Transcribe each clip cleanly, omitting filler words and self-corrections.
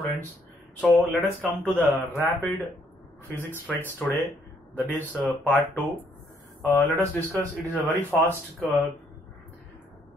students. So let us come to the rapid physics tricks today, that is part 2. Let us discuss. It is a very fast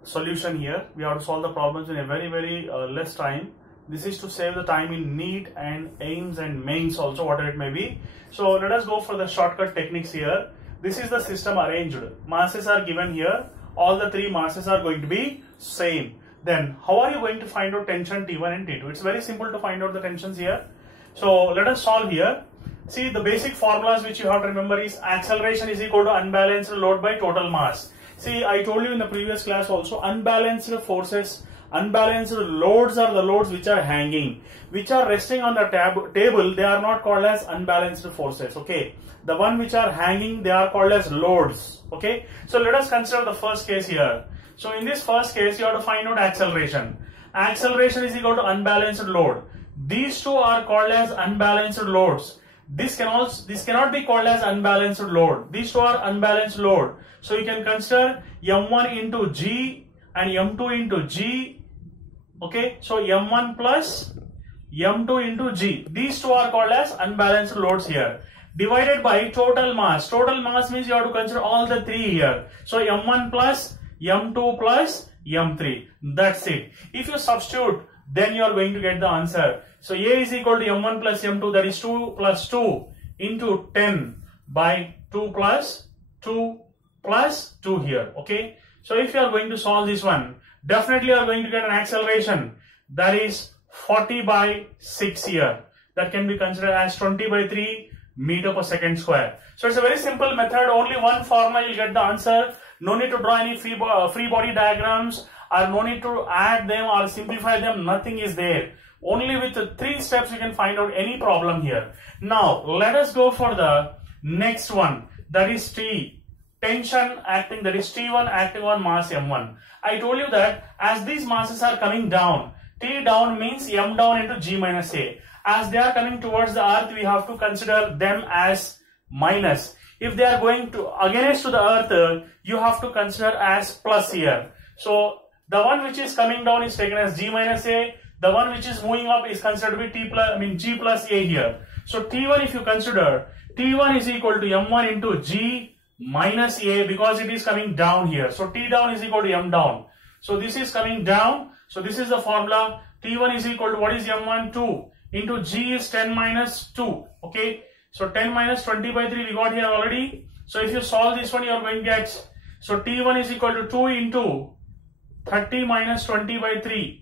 solution here. We have to solve the problems in a very less time. This is to save the time in NEET and AIIMS and mains also, whatever it may be. So let us go for the shortcut techniques here. This is the system arranged. Masses are given here. All the three masses are going to be same. Then how are you going to find out tension T1 and T2? It's very simple to find out the tensions here. So let us solve here. See, the basic formulas which you have to remember is acceleration is equal to unbalanced load by total mass. See, I told you in the previous class also, unbalanced forces, unbalanced loads are the loads which are hanging, which are resting on the table. They are not called as unbalanced forces. Okay, the one which are hanging, they are called as loads. Okay, so let us consider the first case here. So in this first case, you have to find out acceleration. Acceleration is equal to unbalanced load. These two are called as unbalanced loads. This cannot be called as unbalanced load. These two are unbalanced load. So you can consider M1 into G and M2 into G. Okay, so M1 plus M2 into G. These two are called as unbalanced loads here. Divided by total mass. Total mass means you have to consider all the three here. So M1 plus M2 plus M3. That's it. If you substitute, then you are going to get the answer. So A is equal to M1 plus M2, that is 2 plus 2 into 10 by 2 plus 2 plus 2 here. Okay. So if you are going to solve this one, definitely you are going to get an acceleration, that is 40 by 6 here. That can be considered as 20 by 3 meter per second square. So it's a very simple method. Only one formula, you'll get the answer. No need to draw any free body diagrams, or no need to add them or simplify them. Nothing is there. Only with 3 steps you can find out any problem here. Now let us go for the next one, that is T. Tension acting, that is T1 acting on mass M1. I told you that as these masses are coming down, T down means M down into G minus A. As they are coming towards the earth, we have to consider them as minus. If they are going to against to the earth, you have to consider as plus here. So the one which is coming down is taken as G minus A. The one which is moving up is considered to be G plus A here. So T1, if you consider, T1 is equal to M1 into G minus A, because it is coming down here. So T down is equal to M down. So this is coming down. So this is the formula. T1 is equal to, what is M1? 2 into G is 10 minus 2. Okay. So 10 minus 20 by 3 we got here already. So if you solve this one, you are going to get, so T1 is equal to 2 into 30 minus 20 by 3.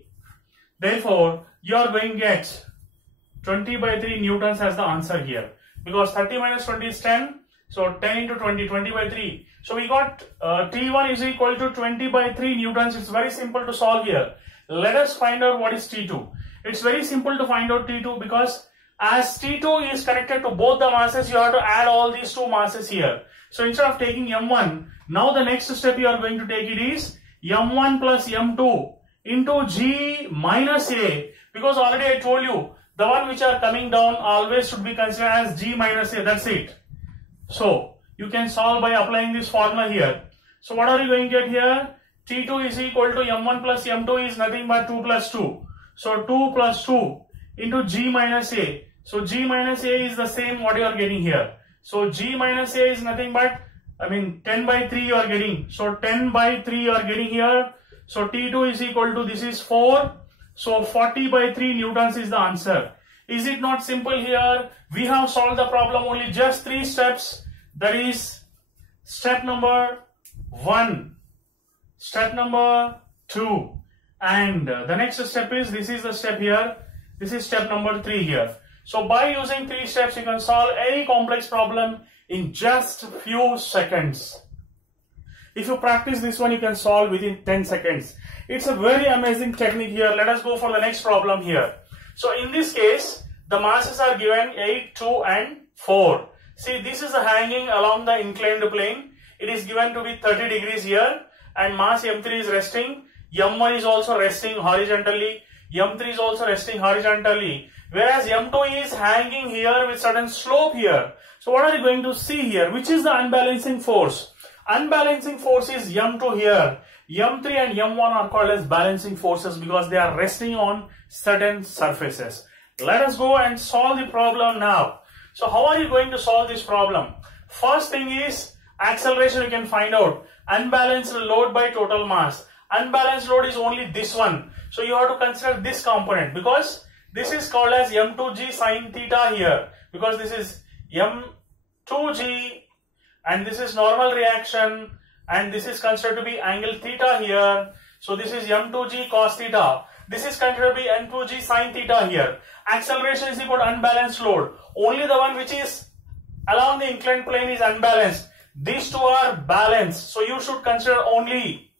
Therefore, you are going to get 20 by 3 newtons as the answer here. Because 30 minus 20 is 10. So 10 into 20, 20 by 3. So we got T1 is equal to 20 by 3 newtons. It's very simple to solve here. Let us find out what is T2. It's very simple to find out T2, because as T2 is connected to both the masses, you have to add all these two masses here. So instead of taking M1, now the next step you are going to take it is M1 plus M2 into G minus A, because already I told you the one which are coming down always should be considered as G minus A. That's it. So you can solve by applying this formula here. So what are you going to get here? T2 is equal to M1 plus M2 is nothing but 2 plus 2. So 2 plus 2 into G minus A. So G minus A is the same what you are getting here. So G minus A is nothing but 10 by 3 you are getting. So 10 by 3 you are getting here. So T2 is equal to, this is 4. So 40 by 3 newtons is the answer. Is it not simple here? We have solved the problem only just 3 steps. That is step number 1, step number 2, and the next step is, this is the step here. This is step number 3 here. So by using 3 steps, you can solve any complex problem in just few seconds. If you practice this one, you can solve within 10 seconds. It's a very amazing technique here. Let us go for the next problem here. So in this case, the masses are given 8, 2 and 4. See, this is the hanging along the inclined plane. It is given to be 30 degrees here, and mass M3 is resting. M1 is also resting horizontally. M3 is also resting horizontally. Whereas M2 is hanging here with certain slope here. So what are you going to see here? Which is the unbalancing force? Unbalancing force is M2 here. M3 and M1 are called as balancing forces because they are resting on certain surfaces. Let us go and solve the problem now. So how are you going to solve this problem? First thing is acceleration you can find out. Unbalanced load by total mass. Unbalanced load is only this one. So you have to consider this component because this is called as m2g sine theta here. Because this is m2g and this is normal reaction and this is considered to be angle theta here. So this is m2g cos theta. This is considered to be m2g sine theta here. Acceleration is equal to unbalanced load. Only the one which is along the inclined plane is unbalanced. These two are balanced. So you should consider only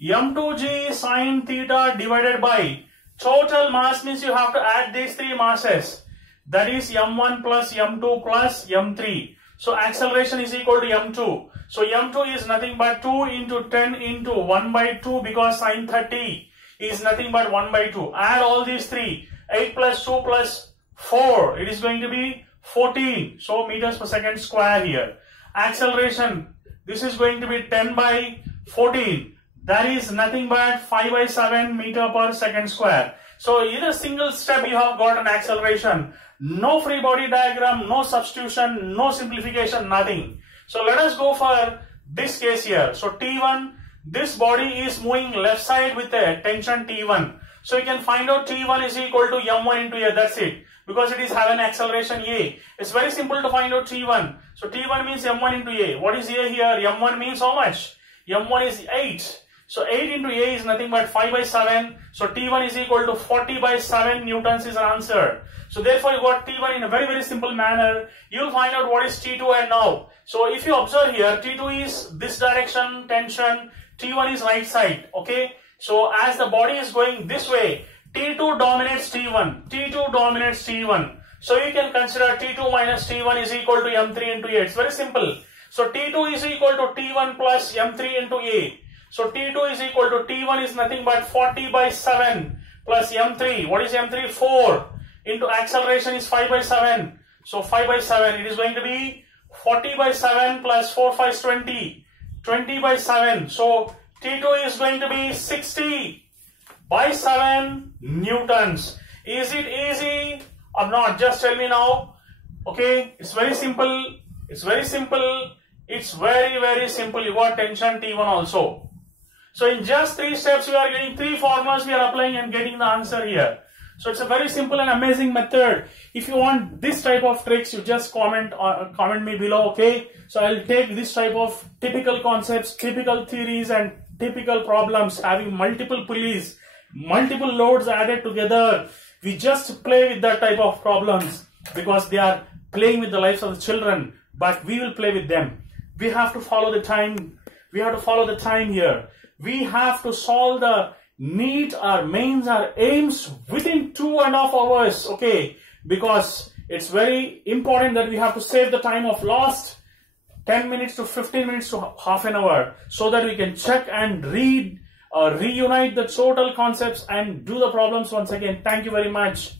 m2g sine theta divided by total mass, means you have to add these three masses. That is m1 plus m2 plus m3. So acceleration is equal to m2. So m2 is nothing but 2 into 10 into 1 by 2 because sine 30 is nothing but 1 by 2. Add all these three. 8 plus 2 plus 4. It is going to be 14. So meters per second square here. Acceleration. This is going to be 10 by 14. That is nothing but 5 by 7 meter per second square. So in a single step you have got an acceleration. No free body diagram, no substitution, no simplification, nothing. So let us go for this case here. So T1, this body is moving left side with a tension T1. So you can find out T1 is equal to m1 into a, that's it. Because it is having acceleration a. It's very simple to find out T1. So T1 means m1 into a. What is a here? m1 means how much? m1 is 8. So 8 into a is nothing but 5 by 7. So T1 is equal to 40 by 7 newtons is an answer. So therefore you got T1 in a very, very simple manner. You will find out what is T2 and now. So if you observe here, T2 is this direction, tension. T1 is right side. Okay. So as the body is going this way, T2 dominates T1. T2 dominates T1. So you can consider T2 minus T1 is equal to m3 into a. It's very simple. So T2 is equal to T1 plus m3 into a. So T2 is equal to T1 is nothing but 40 by 7 plus m3. What is m3? 4 into acceleration is 5 by 7. So 5 by 7. It is going to be 40 by 7 plus 4 5 is 20. 20 by 7. So T2 is going to be 60 by 7 newtons. Is it easy or not? Just tell me now. Okay, it's very simple. It's very simple. It's very, very simple. You got tension T1 also. So in just 3 steps, we are getting 3 formulas we are applying and getting the answer here. So it's a very simple and amazing method. If you want this type of tricks, you just comment me below, okay? So I'll take this type of typical concepts, typical theories and typical problems having multiple pulleys, multiple loads added together. We just play with that type of problems because they are playing with the lives of the children, but we will play with them. We have to follow the time. We have to follow the time here. We have to solve the NEET or mains or aims within 2.5 hours, okay? Because it's very important that we have to save the time of last 10 minutes to 15 minutes to half an hour so that we can check and read or reunite the total concepts and do the problems once again. Thank you very much.